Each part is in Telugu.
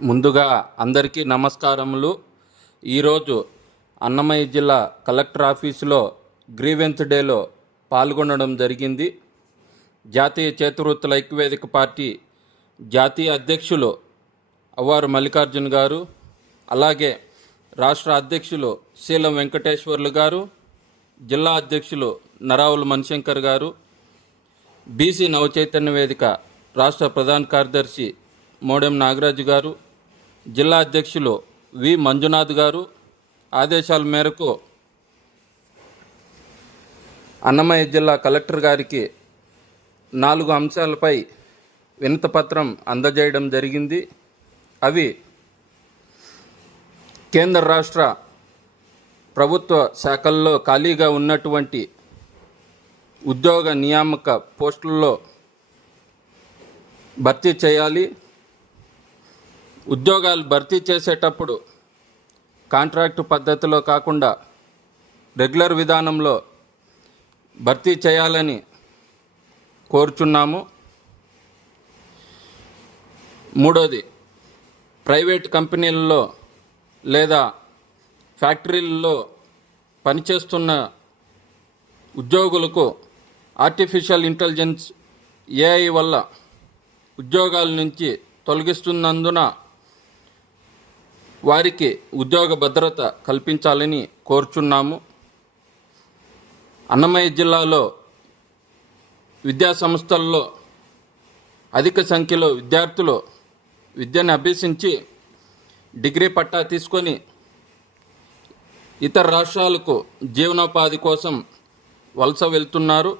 ముందుగా అందరికీ నమస్కారములు. ఈరోజు అన్నమయ్య జిల్లా కలెక్టర్ ఆఫీసులో గ్రీవెన్స్ డేలో పాల్గొనడం జరిగింది. జాతీయ చేతివృత్తుల ఐక్యవేదిక పార్టీ జాతీయ అధ్యక్షులు అవ్వారు మల్లికార్జున్ గారు, అలాగే రాష్ట్ర అధ్యక్షులు శీలం వెంకటేశ్వర్లు గారు, జిల్లా అధ్యక్షులు నరావుల మణిశంకర్ గారు, బీసీ నవచైతన్య వేదిక రాష్ట్ర ప్రధాన కార్యదర్శి మోడెం నాగరాజు గారు, జిల్లా అధ్యక్షులు వి మంజునాథ్ గారు ఆదేశాల మేరకు అన్నమయ్య జిల్లా కలెక్టర్ గారికి 4 అంశాలపై వినతిపత్రం అందజేయడం జరిగింది. అవి కేంద్ర రాష్ట్ర ప్రభుత్వ శాఖల్లో ఖాళీగా ఉన్నటువంటి ఉద్యోగ నియామక పోస్టుల్లో భర్తీ చేయాలి. ఉద్యోగాలు భర్తీ చేసేటప్పుడు కాంట్రాక్టు పద్ధతిలో కాకుండా రెగ్యులర్ విధానంలో భర్తీ చేయాలని కోరుచున్నాము. మూడోది, ప్రైవేట్ కంపెనీలలో లేదా ఫ్యాక్టరీలలో పనిచేస్తున్న ఉద్యోగులకు ఆర్టిఫిషియల్ ఇంటెలిజెన్స్ ఏఐ వల్ల ఉద్యోగాల నుంచి తొలగిస్తున్నందున వారికి ఉద్యోగ భద్రత కల్పించాలని కోరుచున్నాము. అన్నమయ్య జిల్లాలో విద్యా సంస్థల్లో అధిక సంఖ్యలో విద్యార్థులు విద్యను అభ్యసించి డిగ్రీ పట్టా తీసుకొని ఇతర రాష్ట్రాలకు జీవనోపాధి కోసం వలస వెళ్తున్నారు.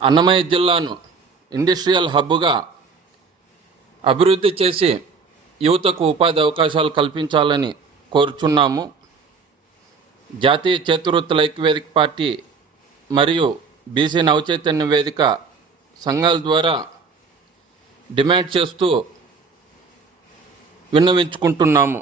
అన్నమయ్య జిల్లాను ఇండస్ట్రియల్ హబ్గా అభివృద్ధి చేసి యువతకు ఉపాధి అవకాశాలు కల్పించాలని కోరుచున్నాము. జాతీయ చేతివృత్తుల ఐక్యవేదిక పార్టీ మరియు బీసీ నవచైతన్య వేదిక సంఘాల ద్వారా డిమాండ్ చేస్తూ విన్నవించుకుంటున్నాము.